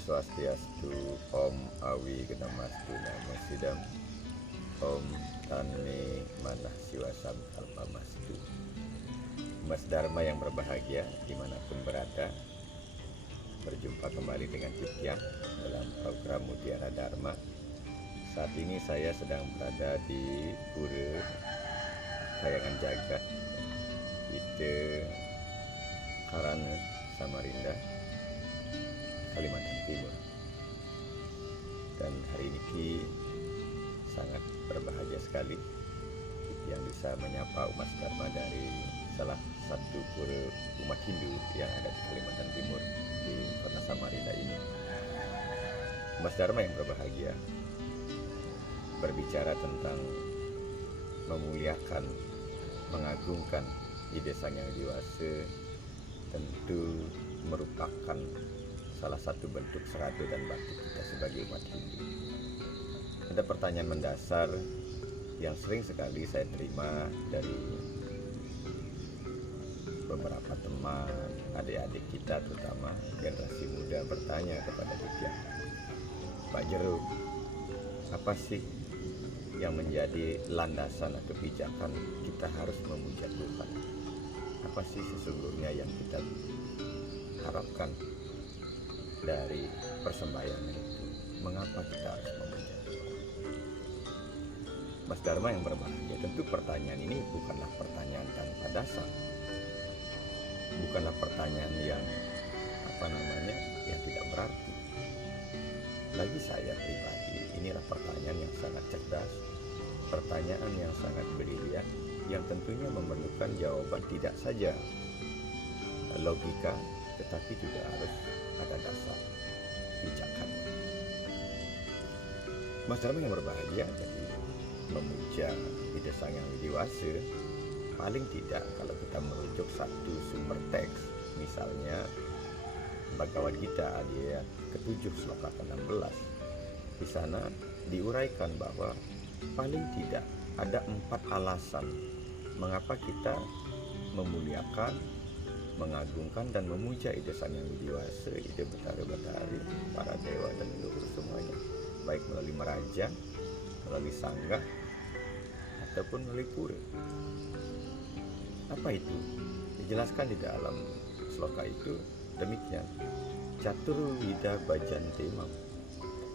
Swastiastu, Om Awi Genamastu Namo Sidam, Om Tane Manah Siwasam Kalpamastu. Mas Dharma yang berbahagia dimanapun berada, berjumpa kembali dengan Cipyang dalam program Mutiara Dharma. Saat ini saya sedang berada di Pura Kayangan Jagat, Ite Karana, Samarinda, Kalimantan Timur. Dan hari ini sangat berbahagia sekali yang bisa menyapa umat Dharma dari salah satu pura umat Hindu yang ada di Kalimantan Timur, di kota Samarinda ini. Umat Dharma yang berbahagia, berbicara tentang memuliakan, mengagungkan ide Sang Yang Widi Wasa tentu merupakan salah satu bentuk seratu dan bakti kita sebagai umat Hindu. Ada pertanyaan mendasar yang sering sekali saya terima dari beberapa teman, adik-adik kita terutama generasi muda bertanya kepada kita, Pak Jero, apa sih yang menjadi landasan atau pijakan kita harus memuja Tuhan? Apa sih sesungguhnya yang kita harapkan dari persembayangan itu? Mengapa kita harus memuja Tuhan? Mas Dharma yang berbahagia, tentu pertanyaan ini bukanlah pertanyaan tanpa dasar, bukanlah pertanyaan yang yang tidak berarti. Bagi saya pribadi, inilah pertanyaan yang sangat cerdas, pertanyaan yang sangat brilian, yang tentunya memerlukan jawaban tidak saja logika, tetapi juga harus ada dasar pijakan. Mas Dharma yang berbahagia, jadi memuja ide Sang Yang Widi Wasa, paling tidak kalau kita merujuk satu sumber teks, misalnya Bhagavad Gita ayat ke-7 sloka ke-16, di sana diuraikan bahwa paling tidak ada 4 alasan mengapa kita memuliakan, mengagungkan dan memuja ide Sang Yang Widi Wasa, ide Betara-Betari, para dewa dan leluhur semuanya, baik melalui meraja, melalui sangga, ataupun melalui pura. Apa itu? Dijelaskan di dalam sloka itu demikian, Caturwida Bajante Mam.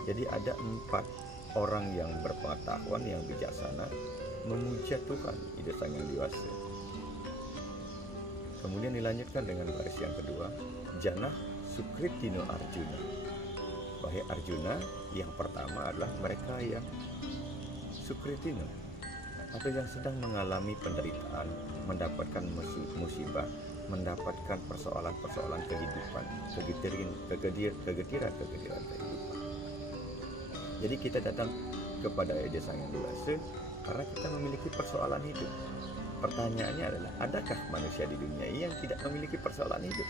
Jadi ada 4 orang yang berpengetahuan, yang bijaksana memuja Tuhan, ide Sang Yang Widi Wasa. Kemudian dilanjutkan dengan baris yang kedua, Janah Sukritino Arjuna. Wahai Arjuna, yang pertama adalah mereka yang Sukritino, atau yang sedang mengalami penderitaan, mendapatkan musibah, mendapatkan persoalan-persoalan kehidupan, kegetiran kehidupan. Jadi kita datang kepada ide Sang Yang Widi Wasa karena kita memiliki persoalan hidup. Pertanyaannya adalah, adakah manusia di dunia ini yang tidak memiliki persoalan hidup?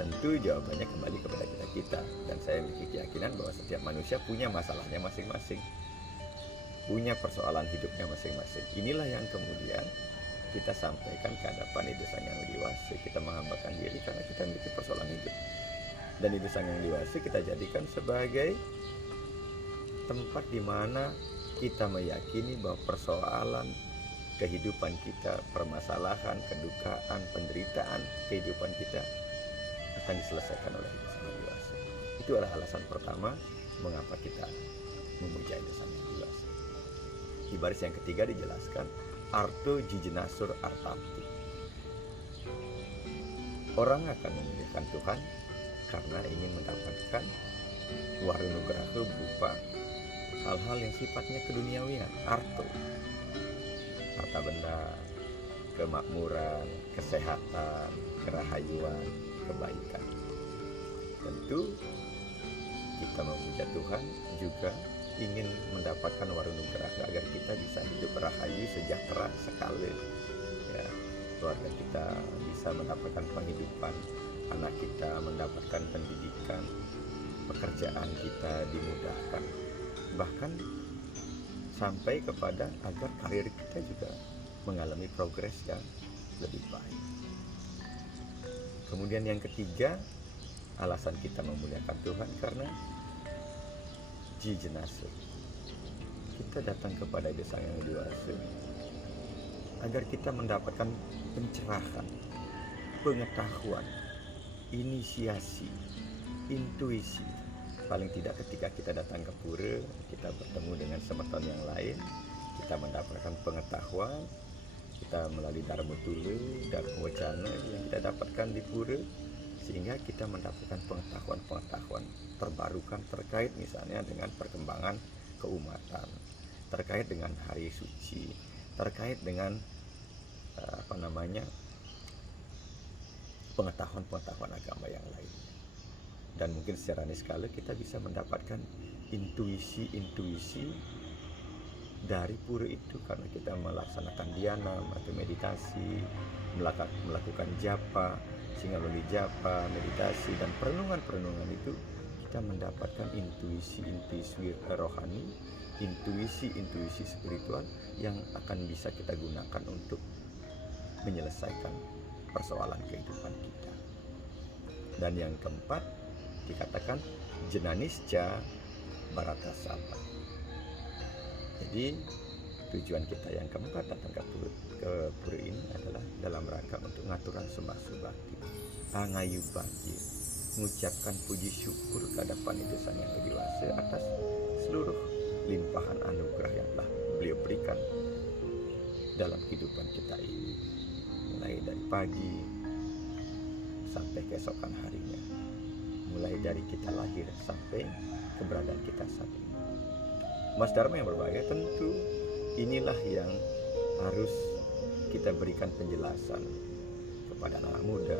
Tentu jawabannya kembali kepada kita. Dan saya memiliki keyakinan bahwa setiap manusia punya masalahnya masing-masing, punya persoalan hidupnya masing-masing. Inilah yang kemudian kita sampaikan ke hadapan ide Sang Yang Widi Wasa. Kita menghambakan diri karena kita memiliki persoalan hidup. Dan ide Sang Yang Widi Wasa kita jadikan sebagai tempat di mana kita meyakini bahwa persoalan kehidupan kita, permasalahan, kedukaan, penderitaan kehidupan kita akan diselesaikan oleh ide Sang Yang Widi Wasa. Itu adalah alasan pertama mengapa kita memuja ide Sang Yang Widi Wasa. Di baris yang ketiga dijelaskan, Arto Jijenasur Artanti. Orang akan memuliakan Tuhan karena ingin mendapatkan warunugraha berupa hal-hal yang sifatnya keduniawian, arto, harta benda, kemakmuran, kesehatan, kerahayuan, kebaikan. Tentu kita memuja Tuhan juga ingin mendapatkan warunugraha agar kita bisa hidup rahayu, sejahtera sekali, ya, keluarga kita bisa mendapatkan penghidupan, anak kita mendapatkan pendidikan, pekerjaan kita dimudahkan, bahkan sampai kepada agar karir kita juga mengalami progres yang lebih baik. Kemudian yang ketiga, Alasan kita memuliakan Tuhan karena jenazah kita datang kepada Dia Sang Yang Widi Wase agar kita mendapatkan pencerahan, pengetahuan, inisiasi, intuisi. Paling tidak ketika kita datang ke pura, kita bertemu dengan semeton yang lain, kita mendapatkan pengetahuan, kita melalui Dharma Tula, Dharma Wacana yang kita dapatkan di pura, sehingga kita mendapatkan pengetahuan-pengetahuan terbarukan terkait misalnya dengan perkembangan keumatan, terkait dengan hari suci, terkait dengan pengetahuan-pengetahuan agama yang lain. Dan mungkin secara niskala kita bisa mendapatkan intuisi-intuisi dari pura itu karena kita melaksanakan dhyana atau meditasi, melakukan japa, sehingga melalui japa, meditasi dan perenungan-perenungan itu kita mendapatkan intuisi-intuisi rohani, intuisi-intuisi spiritual yang akan bisa kita gunakan untuk menyelesaikan persoalan kehidupan kita. Dan yang keempat dikatakan jenanisca baratasapa. Jadi tujuan kita yang keempat datang ke pura ini adalah dalam rangka untuk ngaturan sembah bakti, angayu bagi, mengucapkan puji syukur kehadapan Itu Sang Yang Widi Wase atas seluruh limpahan anugerah yang telah beliau berikan dalam kehidupan kita ini, mulai dari pagi sampai keesokan harinya, mulai dari kita lahir sampai keberadaan kita saat ini. Mas Dharma yang berbahagia, tentu inilah yang harus kita berikan penjelasan kepada anak muda,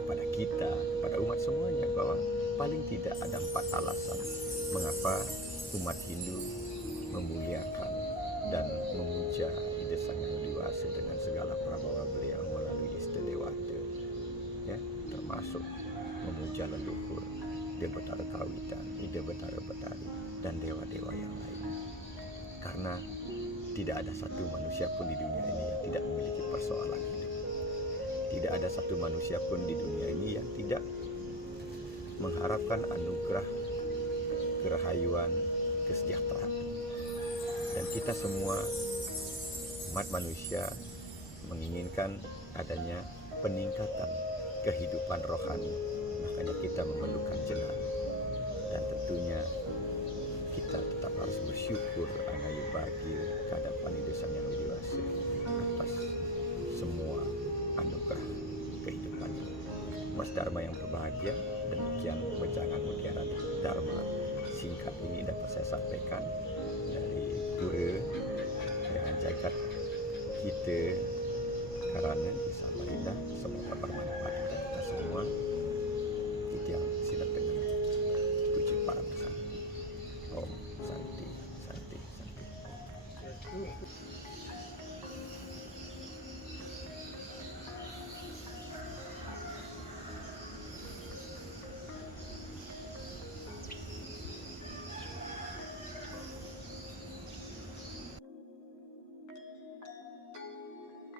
kepada kita, kepada umat semuanya, bahwa paling tidak ada 4 alasan mengapa umat Hindu memuliakan dan memuja Ida Sang Yang Widi Wase dengan segala prabawa beliau melalui Istadewata, ya, termasuk memuja leluhur Dewa Batara Kawitan, Ida Batara Batari, dan dewa-dewa yang lain. Karena tidak ada satu manusia pun di dunia ini yang tidak memiliki persoalan hidup. Tidak ada satu manusia pun di dunia ini yang tidak mengharapkan anugerah, kerahayuan, kesejahteraan. Dan kita semua umat manusia menginginkan adanya peningkatan kehidupan rohani. Makanya kita memerlukan jalan. Dan tentunya kita tetap harus bersyukur angayu bagi kehadapan Itu Sang Yang Widi Wase atas semua anugerah kehidupannya. Mas Dharma yang berbahagia, demikian wejangan mutiara Dharma singkat ini dapat saya sampaikan dari pura dengan jagat kita karena di Samarinda. Semoga bermanfaat untuk kita semua. Itu yang sila dengar. Puji para besar.